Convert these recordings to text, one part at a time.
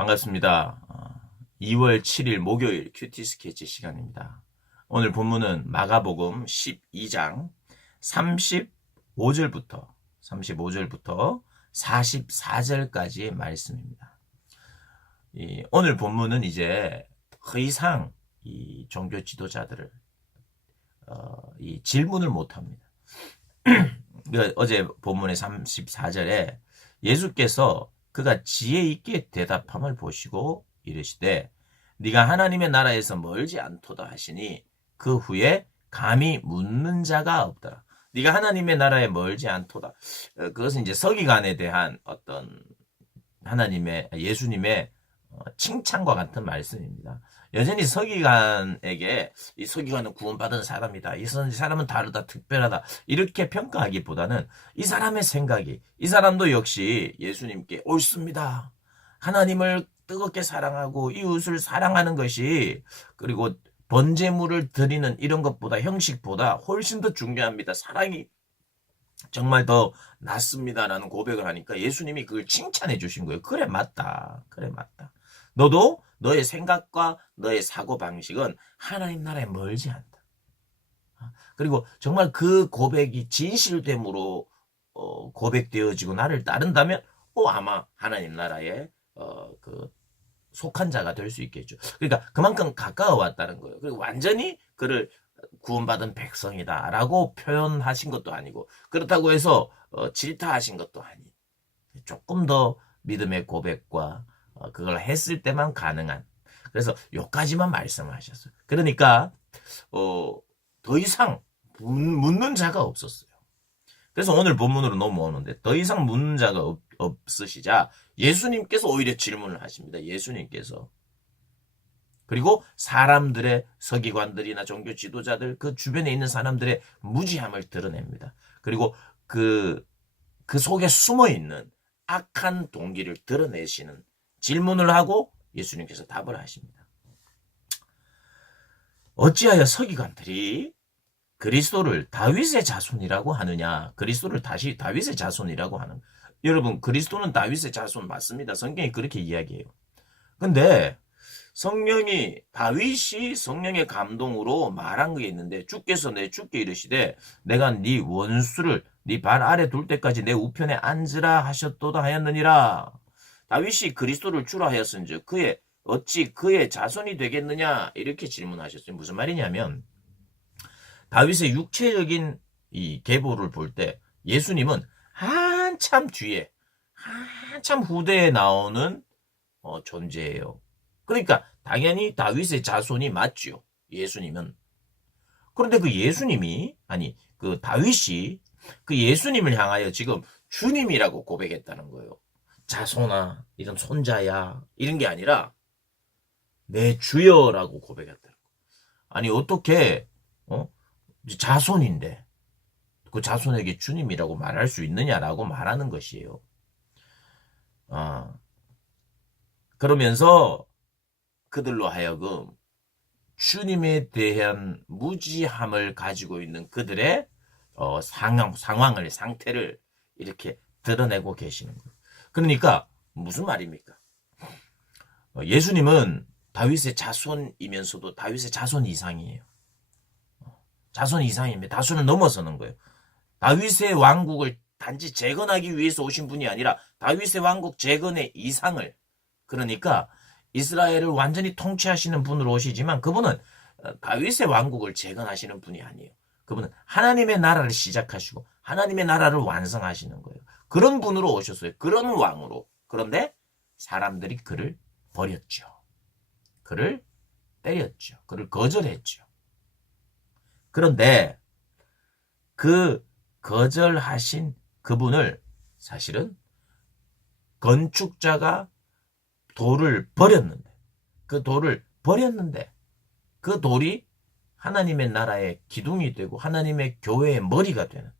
반갑습니다. 2월 7일 목요일 큐티 스케치 시간입니다. 오늘 본문은 마가복음 12장 35절부터 44절까지의 말씀입니다. 오늘 본문은 이제 더 이상 이 종교 지도자들을 이 질문을 못 합니다. 어제 본문의 34절에 예수께서 그가 지혜 있게 대답함을 보시고 이르시되 네가 하나님의 나라에서 멀지 않도다 하시니 그 후에 감히 묻는 자가 없더라. 네가 하나님의 나라에 멀지 않도다. 그것은 이제 서기관에 대한 어떤 예수님의 칭찬과 같은 말씀입니다. 여전히 서기관에게 이 서기관은 구원받은 사람이다. 이 사람은 다르다, 특별하다. 이렇게 평가하기보다는 이 사람의 생각이, 이 사람도 역시 예수님께 옳습니다. 하나님을 뜨겁게 사랑하고 이웃을 사랑하는 것이, 그리고 번제물을 드리는 이런 것보다, 형식보다 훨씬 더 중요합니다. 사랑이 정말 더 낫습니다라는 고백을 하니까 예수님이 그걸 칭찬해 주신 거예요. 그래 맞다. 그래 맞다. 너도 너의 생각과 너의 사고방식은 하나님 나라에 멀지 않다. 그리고 정말 그 고백이 진실됨으로 고백되어지고 나를 따른다면 아마 하나님 나라에 속한 자가 될 수 있겠죠. 그러니까 그만큼 가까워 왔다는 거예요. 그리고 완전히 그를 구원받은 백성이다라고 표현하신 것도 아니고, 그렇다고 해서 질타하신 것도 아니고, 조금 더 믿음의 고백과 그걸 했을 때만 가능한, 그래서 요까지만 말씀하셨어요. 그러니까 더 이상 묻는 자가 없었어요. 그래서 오늘 본문으로 넘어오는데 더 이상 묻는 자가 없으시자 예수님께서 오히려 질문을 하십니다. 예수님께서. 그리고 사람들의, 서기관들이나 종교 지도자들, 그 주변에 있는 사람들의 무지함을 드러냅니다. 그리고 그 속에 숨어있는 악한 동기를 드러내시는 질문을 하고 예수님께서 답을 하십니다. 어찌하여 서기관들이 그리스도를 다윗의 자손이라고 하느냐? 그리스도를 다시 다윗의 자손이라고 하는. 여러분, 그리스도는 다윗의 자손 맞습니다. 성경이 그렇게 이야기해요. 근데 다윗이 성령의 감동으로 말한 게 있는데, 주께서 내 주께 이르시되 내가 네 원수를 네 발 아래 둘 때까지 내 우편에 앉으라 하셨도다 하였느니라. 다윗이 그리스도를 주라 하였은즉 어찌 그의 자손이 되겠느냐, 이렇게 질문하셨어요. 무슨 말이냐면, 다윗의 육체적인 이 계보를 볼 때 예수님은 한참 뒤에, 한참 후대에 나오는 존재예요. 그러니까 당연히 다윗의 자손이 맞죠, 예수님은. 그런데 그 다윗이 그 예수님을 향하여 지금 주님이라고 고백했다는 거예요. 자손아, 이런 손자야, 이런 게 아니라 내 주여라고 고백했다는 거예요. 아니, 어떻게 자손인데 그 자손에게 주님이라고 말할 수 있느냐라고 말하는 것이에요. 그러면서 그들로 하여금 주님에 대한 무지함을 가지고 있는 그들의 상태를 이렇게 드러내고 계시는 거예요. 그러니까 무슨 말입니까? 예수님은 다윗의 자손이면서도 다윗의 자손 이상이에요. 자손 이상입니다. 다손을 넘어서는 거예요. 다윗의 왕국을 단지 재건하기 위해서 오신 분이 아니라 다윗의 왕국 재건의 이상을, 그러니까 이스라엘을 완전히 통치하시는 분으로 오시지만 그분은 다윗의 왕국을 재건하시는 분이 아니에요. 그분은 하나님의 나라를 시작하시고 하나님의 나라를 완성하시는 거예요. 그런 분으로 오셨어요. 그런 왕으로. 그런데 사람들이 그를 버렸죠. 그를 때렸죠. 그를 거절했죠. 그런데 그 거절하신 그분을 사실은 건축자가 돌을 버렸는데, 그 돌이 하나님의 나라의 기둥이 되고 하나님의 교회의 머리가 되는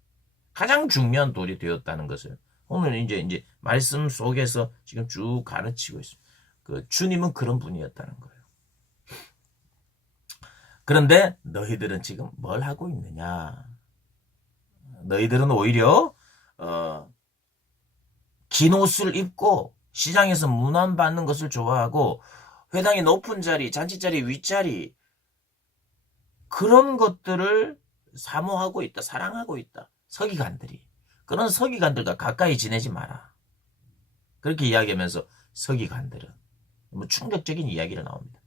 가장 중요한 돌이 되었다는 것을 오늘 이제 말씀 속에서 지금 쭉 가르치고 있습니다. 그 주님은 그런 분이었다는 거예요. 그런데 너희들은 지금 뭘 하고 있느냐? 너희들은 오히려 긴 옷을 입고 시장에서 문안받는 것을 좋아하고 회당의 높은 자리, 잔치자리, 윗자리 그런 것들을 사모하고 있다. 사랑하고 있다. 서기관들이. 그런 서기관들과 가까이 지내지 마라. 그렇게 이야기하면서 서기관들은 뭐 충격적인 이야기가 나옵니다.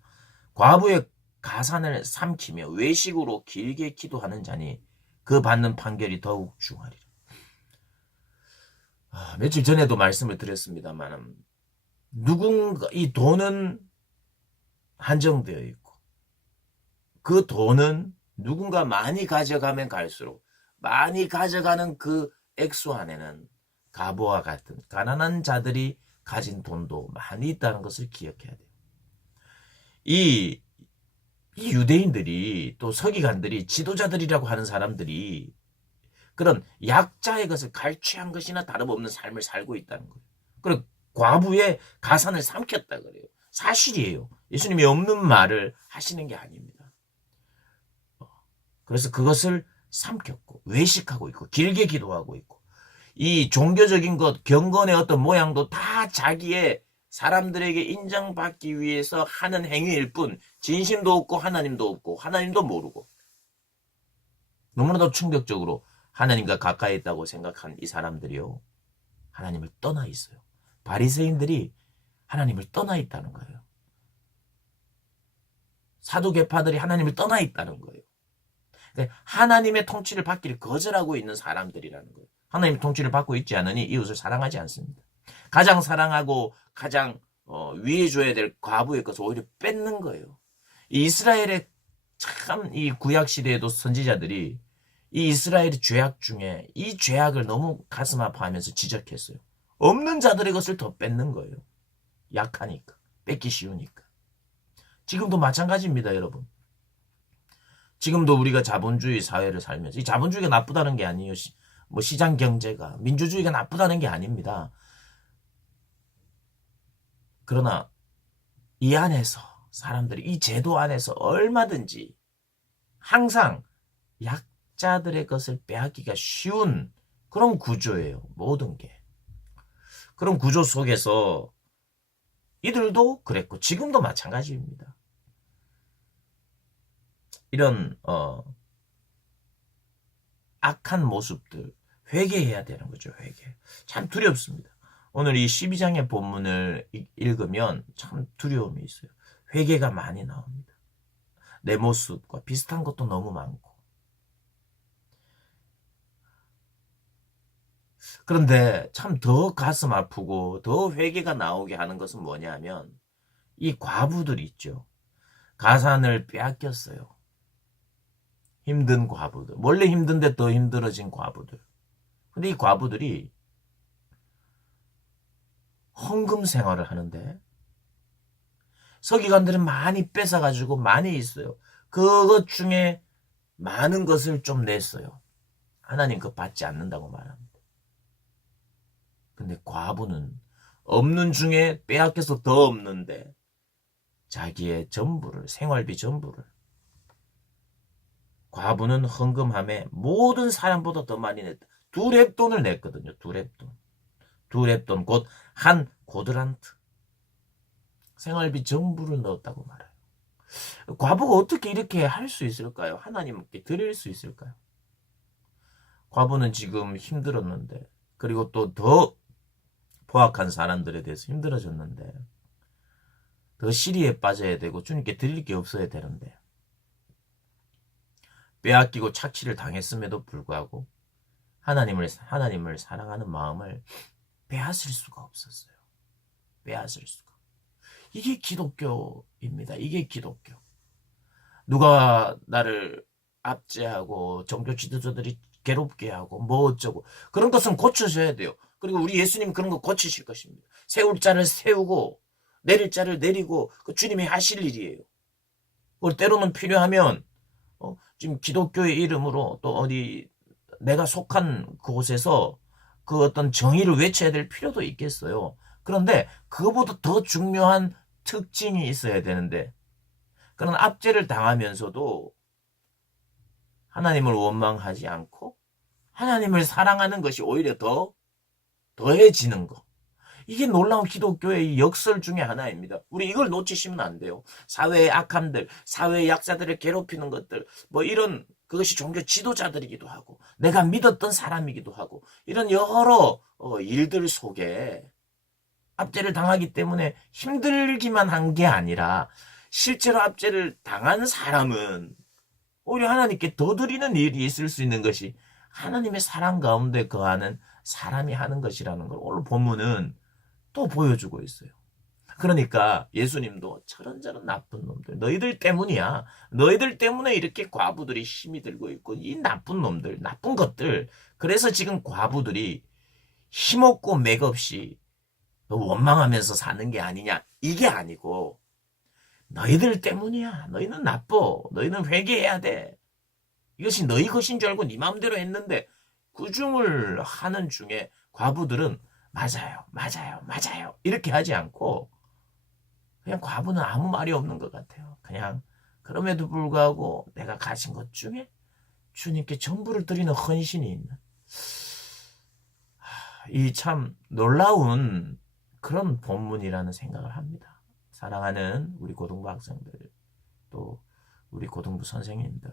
과부의 가산을 삼키며 외식으로 길게 기도하는 자니 그 받는 판결이 더욱 중하리라. 며칠 전에도 말씀을 드렸습니다만 누군가 이 돈은 한정되어 있고 그 돈은 누군가 많이 가져가면 갈수록 많이 가져가는 그 액수 안에는 가보와 같은 가난한 자들이 가진 돈도 많이 있다는 것을 기억해야 돼요. 이 유대인들이 또 서기관들이 지도자들이라고 하는 사람들이 그런 약자의 것을 갈취한 것이나 다름없는 삶을 살고 있다는 거예요. 그리고 과부의 가산을 삼켰다 그래요. 사실이에요. 예수님이 없는 말을 하시는 게 아닙니다. 그래서 그것을 삼켰고 외식하고 있고 길게 기도하고 있고 이 종교적인 것 경건의 어떤 모양도 다 자기의 사람들에게 인정받기 위해서 하는 행위일 뿐 진심도 없고 하나님도 모르고 너무나도 충격적으로 하나님과 가까이 있다고 생각한 이 사람들이요. 하나님을 떠나 있어요. 바리새인들이 하나님을 떠나 있다는 거예요. 사두개파들이 하나님을 떠나 있다는 거예요. 하나님의 통치를 받기를 거절하고 있는 사람들이라는 거예요. 하나님의 통치를 받고 있지 않으니 이웃을 사랑하지 않습니다. 가장 사랑하고 가장 위해줘야 될 과부의 것을 오히려 뺏는 거예요. 이 이스라엘의 참 이 구약 시대에도 선지자들이 이 이스라엘의 죄악 중에 이 죄악을 너무 가슴 아파하면서 지적했어요. 없는 자들의 것을 더 뺏는 거예요. 약하니까. 뺏기 쉬우니까. 지금도 마찬가지입니다, 여러분. 지금도 우리가 자본주의 사회를 살면서 이 자본주의가 나쁘다는 게 아니에요. 뭐 시장 경제가 민주주의가 나쁘다는 게 아닙니다. 그러나 이 안에서 사람들이 이 제도 안에서 얼마든지 항상 약자들의 것을 빼앗기가 쉬운 그런 구조예요. 모든 게. 그런 구조 속에서 이들도 그랬고 지금도 마찬가지입니다. 이런 악한 모습들 회개해야 되는 거죠. 회개. 참 두렵습니다. 오늘 이 12장의 본문을 읽으면 참 두려움이 있어요. 회개가 많이 나옵니다. 내 모습과 비슷한 것도 너무 많고. 그런데 참 더 가슴 아프고 더 회개가 나오게 하는 것은 뭐냐면 이 과부들이 있죠. 가산을 빼앗겼어요. 힘든 과부들. 원래 힘든데 더 힘들어진 과부들. 근데 이 과부들이 헌금 생활을 하는데 서기관들은 많이 뺏어가지고 많이 있어요. 그것 중에 많은 것을 좀 냈어요. 하나님 그거 받지 않는다고 말합니다. 근데 과부는 없는 중에 빼앗겨서 더 없는데 자기의 전부를 생활비 전부를 과부는 헌금함에 모든 사람보다 더 많이 냈다. 2렙돈을 냈거든요. 2렙돈. 2렙돈 곧 한 고드란트. 생활비 전부를 넣었다고 말해요. 과부가 어떻게 이렇게 할 수 있을까요? 하나님께 드릴 수 있을까요? 과부는 지금 힘들었는데 그리고 또 더 포악한 사람들에 대해서 힘들어졌는데 더 시리에 빠져야 되고 주님께 드릴 게 없어야 되는데 빼앗기고 착취를 당했음에도 불구하고 하나님을 사랑하는 마음을 빼앗을 수가 없었어요. 빼앗을 수가. 이게 기독교입니다. 이게 기독교. 누가 나를 압제하고 종교 지도자들이 괴롭게 하고 뭐 어쩌고 그런 것은 고쳐져야 돼요. 그리고 우리 예수님 그런 거 고치실 것입니다. 세울 자를 세우고 내릴 자를 내리고 그 주님이 하실 일이에요. 그걸 때로는 필요하면 지금 기독교의 이름으로 또 어디 내가 속한 그곳에서 그 어떤 정의를 외쳐야 될 필요도 있겠어요. 그런데 그거보다 더 중요한 특징이 있어야 되는데 그런 압제를 당하면서도 하나님을 원망하지 않고 하나님을 사랑하는 것이 오히려 더해지는 거. 이게 놀라운 기독교의 역설 중에 하나입니다. 우리 이걸 놓치시면 안 돼요. 사회의 악함들, 사회의 약자들을 괴롭히는 것들, 뭐 이런 그것이 종교 지도자들이기도 하고 내가 믿었던 사람이기도 하고 이런 여러 일들 속에 압제를 당하기 때문에 힘들기만 한 게 아니라 실제로 압제를 당한 사람은 오히려 하나님께 더 드리는 일이 있을 수 있는 것이 하나님의 사랑 가운데 거하는 사람이 하는 것이라는 걸 오늘 본문은 또 보여주고 있어요. 그러니까 예수님도 저런저런 나쁜 놈들, 너희들 때문이야. 너희들 때문에 이렇게 과부들이 힘이 들고 있고 이 나쁜 놈들, 나쁜 것들. 그래서 지금 과부들이 힘없고 맥없이 원망하면서 사는 게 아니냐. 이게 아니고 너희들 때문이야. 너희는 나빠. 너희는 회개해야 돼. 이것이 너희 것인 줄 알고 네 마음대로 했는데 구중을 하는 중에 과부들은 맞아요. 맞아요. 맞아요. 이렇게 하지 않고 그냥 과부는 아무 말이 없는 것 같아요. 그냥 그럼에도 불구하고 내가 가진 것 중에 주님께 전부를 드리는 헌신이 있는 이 참 놀라운 그런 본문이라는 생각을 합니다. 사랑하는 우리 고등부 학생들 또 우리 고등부 선생님들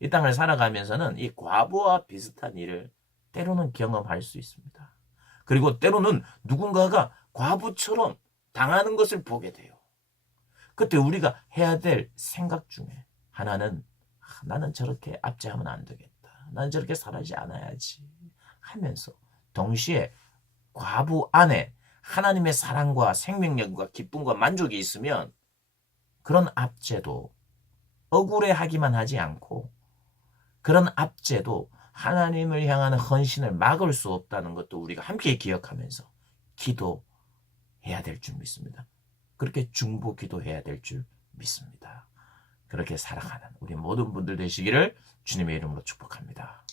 이 땅을 살아가면서는 이 과부와 비슷한 일을 때로는 경험할 수 있습니다. 그리고 때로는 누군가가 과부처럼 당하는 것을 보게 돼요. 그때 우리가 해야 될 생각 중에 하나는 나는 저렇게 압제하면 안 되겠다. 나는 저렇게 살아지 않아야지 하면서 동시에 과부 안에 하나님의 사랑과 생명력과 기쁨과 만족이 있으면 그런 압제도 억울해하기만 하지 않고 그런 압제도 하나님을 향하는 헌신을 막을 수 없다는 것도 우리가 함께 기억하면서 기도해야 될 줄 믿습니다. 그렇게 중보 기도해야 될 줄 믿습니다. 그렇게 살아가는 우리 모든 분들 되시기를 주님의 이름으로 축복합니다.